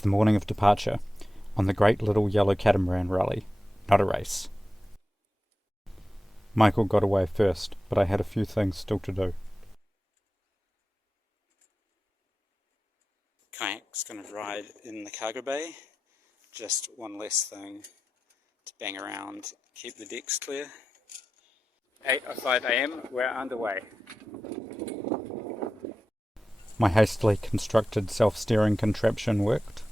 It's the morning of departure, on the great little yellow catamaran rally, not a race. Michael got away first, but I had a few things still to do. Kayak's going to ride in the cargo bay. Just one less thing to bang around, keep the decks clear. 8:05 AM, we're underway. My hastily constructed self-steering contraption worked.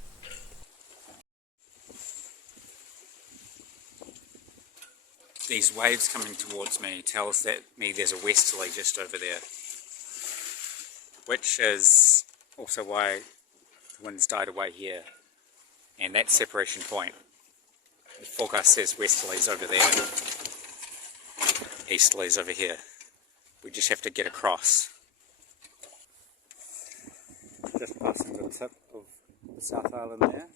These waves coming towards me tells me there's a westerly just over there, which is also why the wind's died away here, and that separation point. The forecast says westerlies over there, easterlies over here. We just have to get across. Just passing the tip of the South Island there.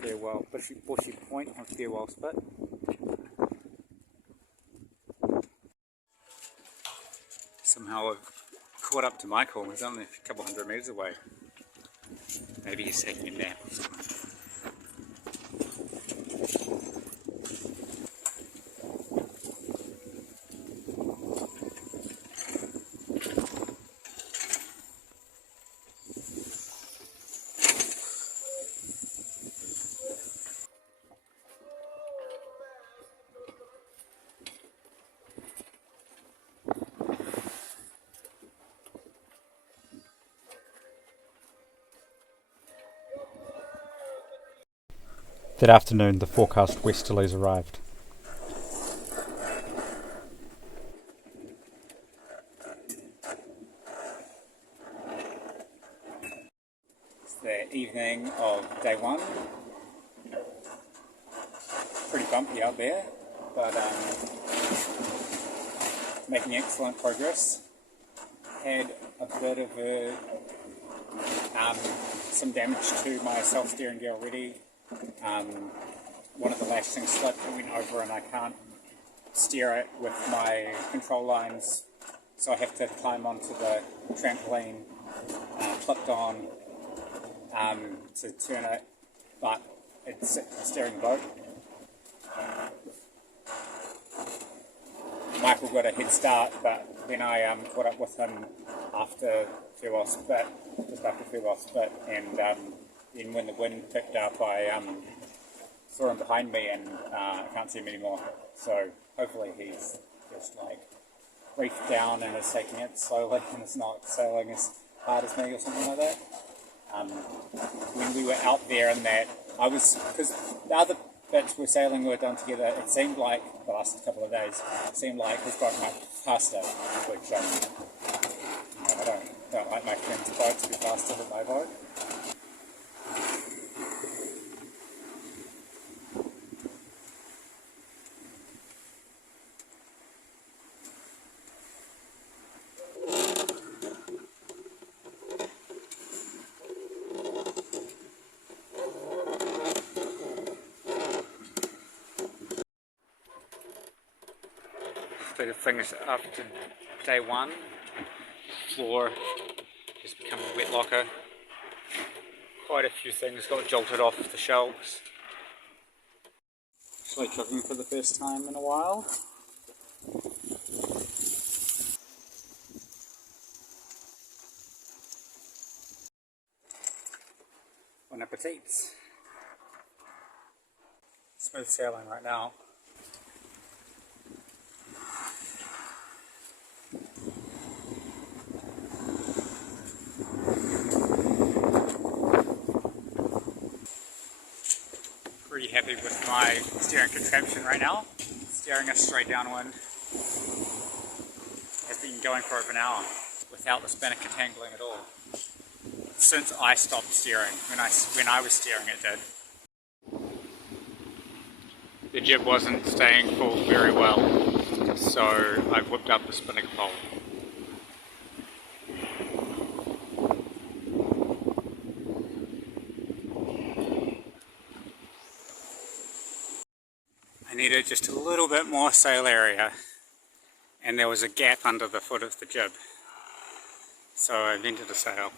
Farewell, bushy point on Farewell Spit. Somehow I've caught up to Michael. He's only a couple hundred metres away. Maybe he's taking a nap or something. That afternoon, the forecast westerlies arrived. It's the evening of day one. Pretty bumpy out there, but making excellent progress. Had a bit of some damage to my self-steering gear already. One of the lashings slipped and went over, and I can't steer it with my control lines, so I have to climb onto the trampoline, clipped on to turn it, but it's steering the boat. Michael got a head start, but then I caught up with him after Farewell Spit, just after Farewell Spit, and then when the wind picked up, I saw him behind me, and I can't see him anymore. So hopefully he's just like reefed down and is taking it slowly and is not sailing as hard as me or something like that. When we were out there in that, because the other bits we're sailing were done together, it seemed like, the last couple of days, it seemed like his boat might be faster, which I don't like my friend's boat to be faster than my boat. So to finish after day one, floor has become a wet locker. Quite a few things got jolted off the shelves. Actually cooking for the first time in a while. Bon appetit. Smooth sailing right now. Pretty happy with my steering contraption right now. Steering us straight downwind. Has been going for over an hour without the spinnaker tangling at all. Since I stopped steering, when I was steering it did. The jib wasn't staying full very well, so I've whipped up the spinnaker pole. I needed just a little bit more sail area, and there was a gap under the foot of the jib, so I vented a sail.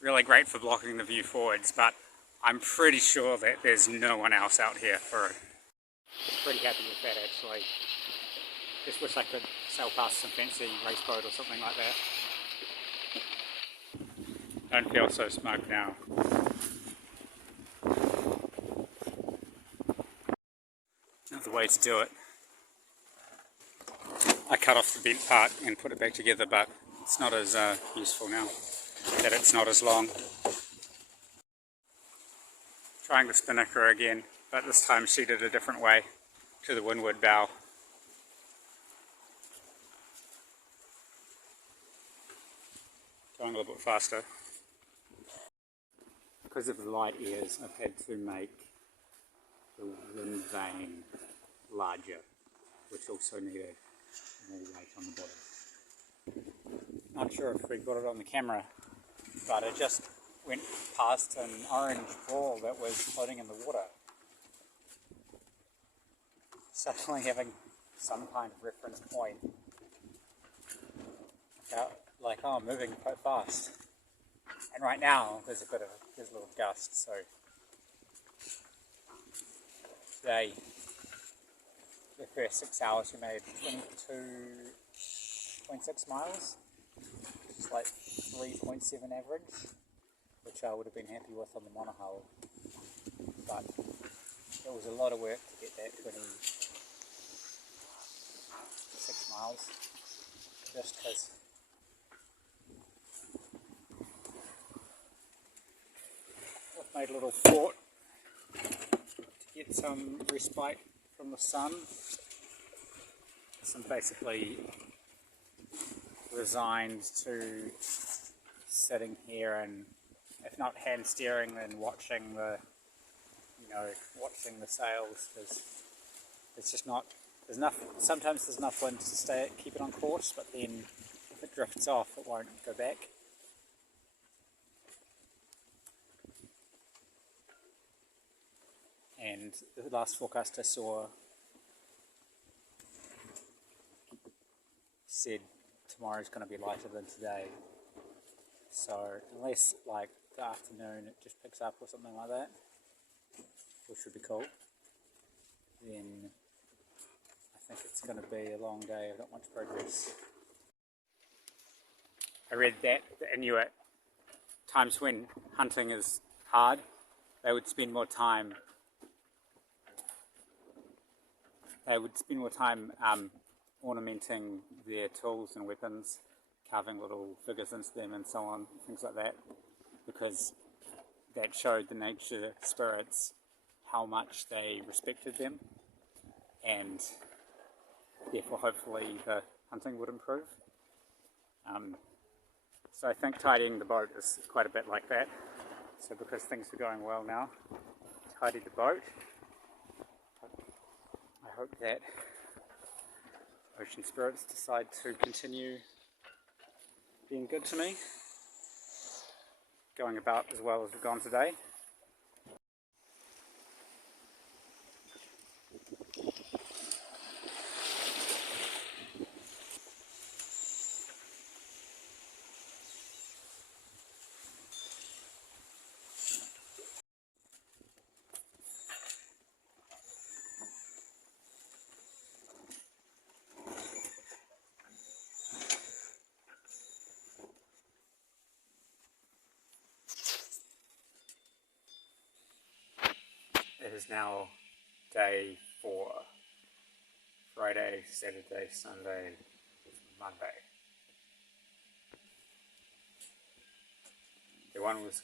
really great for blocking the view forwards, but I'm pretty sure that there's no one else out here for it. Pretty happy with that actually. Just wish I could sail past some fancy race boat or something like that. Don't feel so smug now. Another way to do it. I cut off the bent part and put it back together, but it's not as useful now that it's not as long. Trying the spinnaker again, but this time sheeted a different way to the windward bow. Going a little bit faster. Because of the light ears, I've had to make the wind vane larger, which also needed more weight on the bottom. Not sure if we got it on the camera, but I just went past an orange ball that was floating in the water. Suddenly having some kind of reference point. Like, oh, I'm moving quite fast. And right now there's a little gust, so today, the first 6 hours we made 22.6 miles, which is like 3.7 average, which I would have been happy with on the monohull, but it was a lot of work to get that 26 miles, just because I've made a little fort to get some respite from the sun. So I'm basically resigned to sitting here and, if not hand steering, then watching the sails, because it's just not, there's enough, sometimes there's enough wind to keep it on course, but then if it drifts off it won't go back. And the last forecast I saw said tomorrow's going to be lighter than today, so unless like the afternoon it just picks up or something like that, which would be cool, then I think it's going to be a long day of not much progress. I read that the Inuit, times when hunting is hard, they would spend more time ornamenting their tools and weapons, carving little figures into them and so on, things like that, because that showed the nature spirits how much they respected them, and therefore hopefully the hunting would improve. So I think tidying the boat is quite a bit like that. So because things are going well now, tidy the boat. I hope that ocean spirits decide to continue being good to me, going about as well as we've gone today. It is now day 4, Friday, Saturday, Sunday, Monday. The one was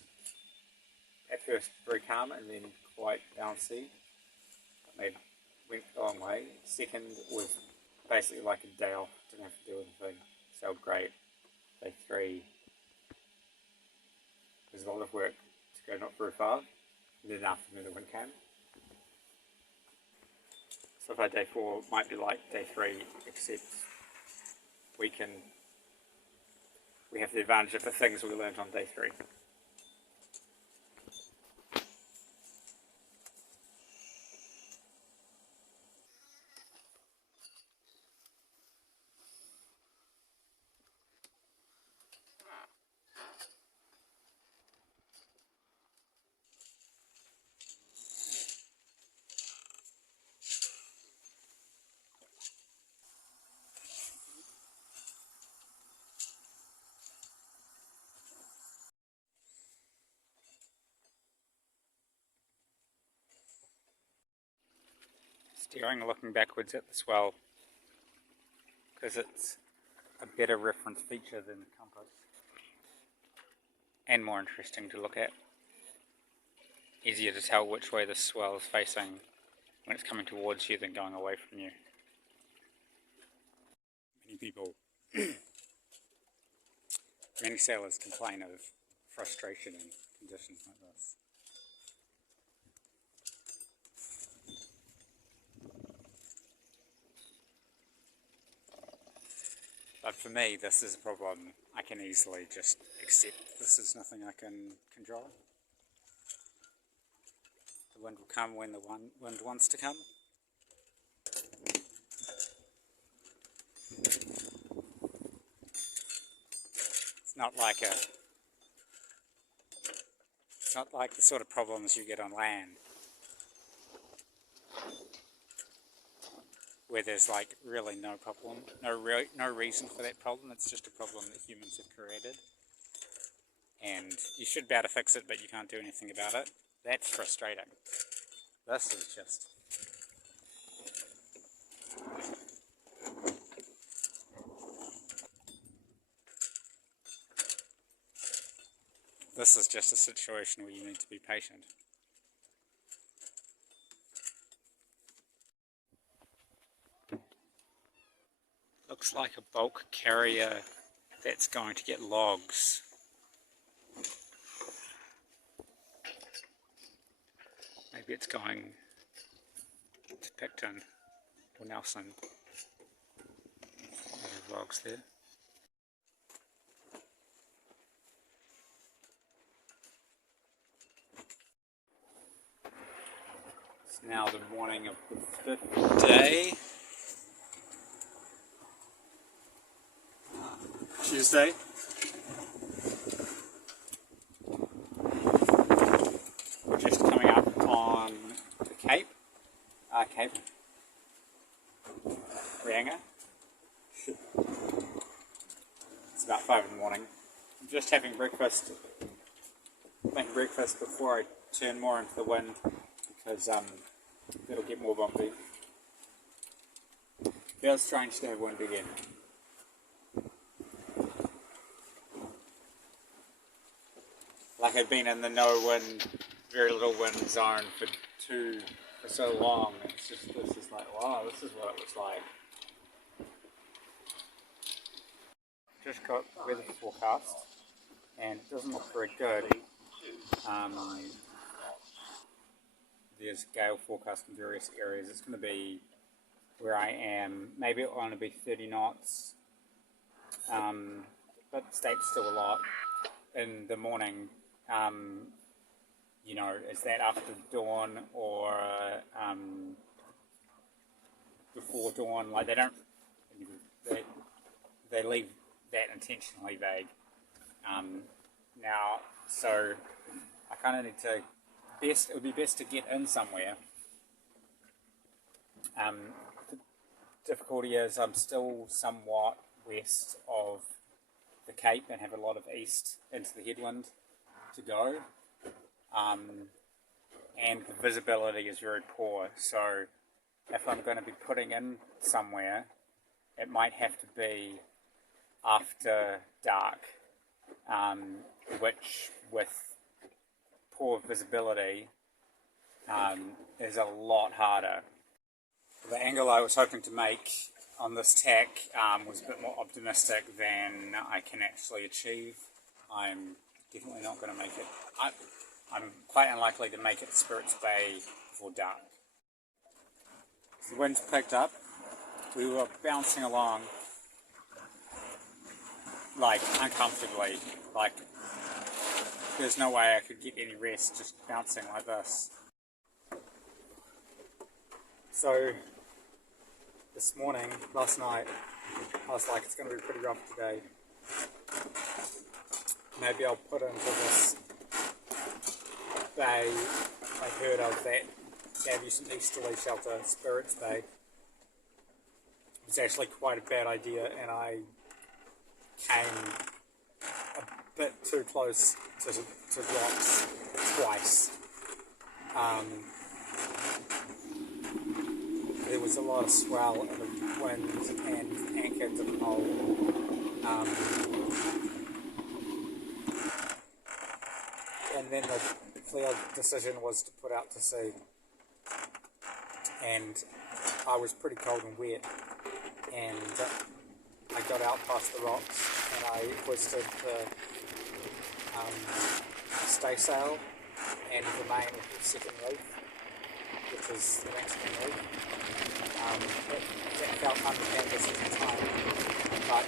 at first very calm and then quite bouncy. Went a long way. Second was basically like a day off, didn't have to do anything, sailed great. Day 3 was a lot of work to go not very far, and then afternoon the wind came. So far day 4 might be like day 3, except we have the advantage of the things we learned on day 3. steering looking backwards at the swell because it's a better reference feature than the compass and more interesting to look at. Easier to tell which way the swell is facing when it's coming towards you than going away from you. Many sailors complain of frustration in conditions like this. But for me, this is a problem I can easily just accept. This is nothing I can control. The wind will come when the wind wants to come. It's not like the sort of problems you get on land, where there's like really no problem, no reason for that problem. It's just a problem that humans have created, and you should be able to fix it, but you can't do anything about it. That's frustrating. This is just... This is just a situation where you need to be patient. Looks like a bulk carrier that's going to get logs. Maybe it's going to Picton or Nelson. There's logs there. It's now the morning of the 5th day. Tuesday. We're just coming up on the Cape. Cape Reinga. It's about 5 in the morning. I'm just having breakfast. Making breakfast before I turn more into the wind because it'll get more bumpy. Feels strange to have wind again. Like I've been in the no wind, very little wind zone for so long. It's just, this is like, wow, this is what it looks like. Just got weather forecast, and it doesn't look very good. There's gale forecast in various areas. It's going to be where I am. Maybe it'll only be 30 knots, but the state's still a lot. In the morning, you know, is that after dawn or before dawn? Like they leave that intentionally vague. Now, so I kind of need to. It would be best to get in somewhere. The difficulty is I'm still somewhat west of the Cape and have a lot of east into the headwind to go, and the visibility is very poor. So if I'm going to be putting in somewhere, it might have to be after dark, which with poor visibility is a lot harder. The angle I was hoping to make on this tack was a bit more optimistic than I can actually achieve. I'm definitely not going to make it. I'm quite unlikely to make it to Spirits Bay before dark. So the wind's picked up. We were bouncing along like uncomfortably, like there's no way I could get any rest just bouncing like this. So last night, I was like, it's going to be pretty rough today. Maybe I'll put into this bay I heard of that gave you some easterly shelter, Spirits Bay. It's actually quite a bad idea, and I came a bit too close to rocks twice. there was a lot of swell and the wind and anchor didn't hold. And then the clear decision was to put out to sea, and I was pretty cold and wet, and I got out past the rocks and I hoisted the staysail and the main second reef, which is the Lansing reef. That felt undercanvas at the time, but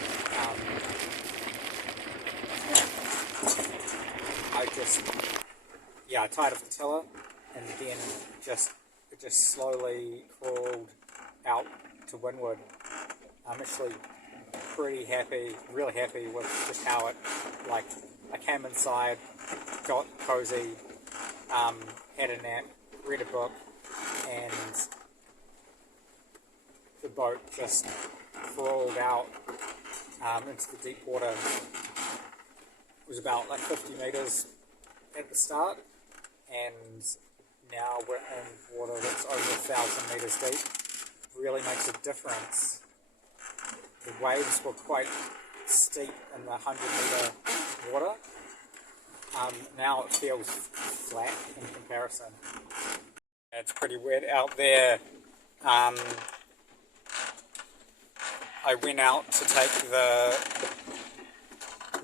I tied off the tiller, and then it just slowly crawled out to windward. I'm actually pretty happy, really happy with just how it, like, I came inside, got cozy, had a nap, read a book, and the boat just crawled out into the deep water. It was about like 50 metres at the start, and now we're in water that's over 1,000 metres deep. Really makes a difference. The waves were quite steep in the 100-metre water. Now it feels flat in comparison. It's pretty wet out there. I went out to take the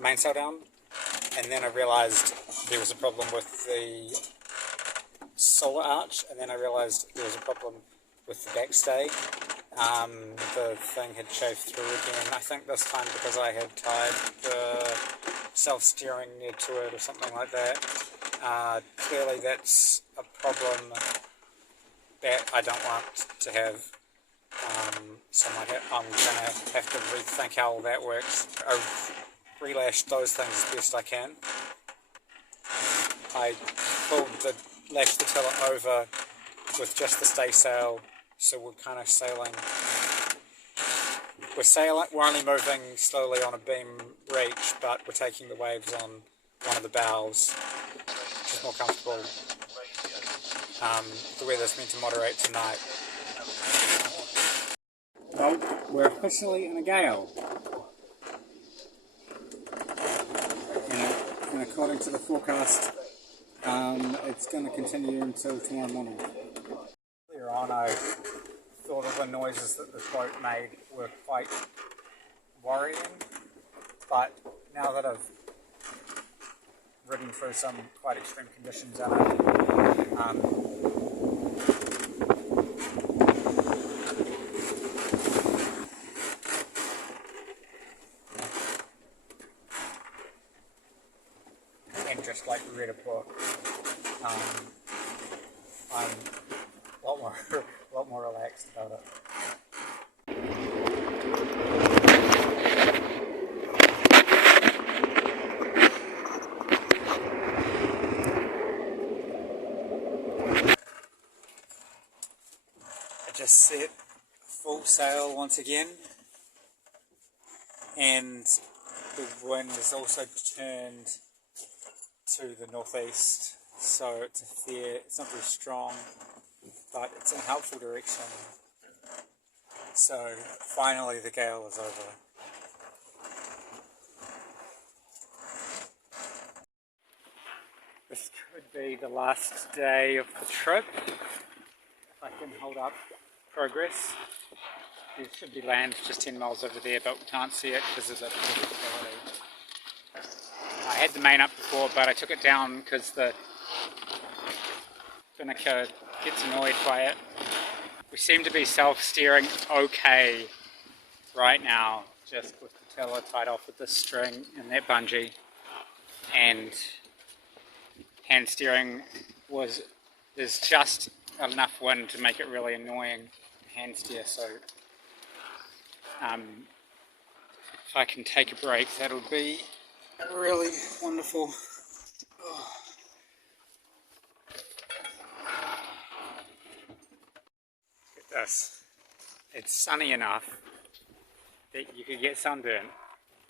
mainsail down, and then I realised there was a problem with the solar arch, and then I realised there was a problem with the backstay. The thing had chafed through again, I think this time because I had tied the self-steering near to it or something like that. Clearly that's a problem that I don't want to have, so I'm going to have to rethink how all that works. I've relashed those things as best I can. I lashed the tiller over with just the staysail, so we're kind of sailing. We're only moving slowly on a beam reach, but we're taking the waves on one of the bows, which is more comfortable. The weather's meant to moderate tonight. Well, we're officially in a gale. And according to the forecast, it's going to continue until tomorrow morning. Earlier on, I thought of the noises that the boat made were quite worrying, but now that I've ridden through some quite extreme conditions in it, and just like read a book, I'm a lot more relaxed about it. I just set full sail once again, and the wind has also turned to the northeast, so it's not very strong, but it's in a helpful direction. So finally the gale is over. This could be the last day of the trip, if I can hold up progress. There should be land just 10 miles over there, but we can't see it because of the visibility. I had the main up before, but I took it down because the Finneker gets annoyed by it. We seem to be self-steering okay right now, just with the tiller tied off with this string and that bungee. And hand steering there's just enough wind to make it really annoying hand steer, so if I can take a break, that'll be really wonderful. Oh. Look at this. It's sunny enough that you could get sunburn,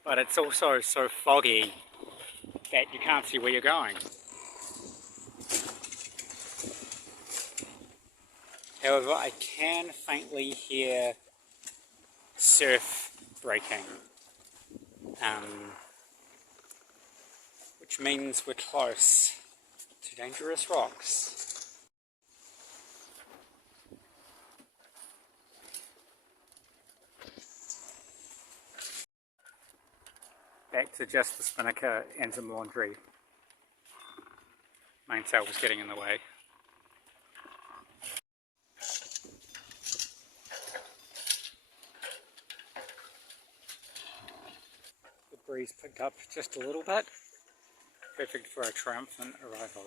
but it's also so foggy that you can't see where you're going. However, I can faintly hear surf breaking, which means we're close to dangerous rocks. Back to just the spinnaker and some laundry. Mainsail was getting in the way. The breeze picked up just a little bit. Perfect for a triumphant arrival.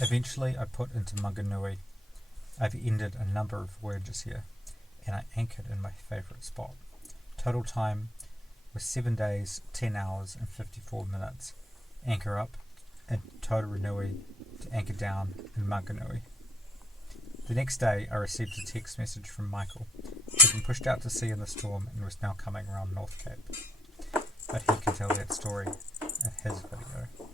Eventually I put into Manganui. I've ended a number of voyages here, and I anchored in my favourite spot. Total time was 7 days, 10 hours and 54 minutes. Anchor up at Taurunui to anchor down in Manganui. The next day I received a text message from Michael. He'd been pushed out to sea in the storm and was now coming around North Cape. But he can tell that story in his video.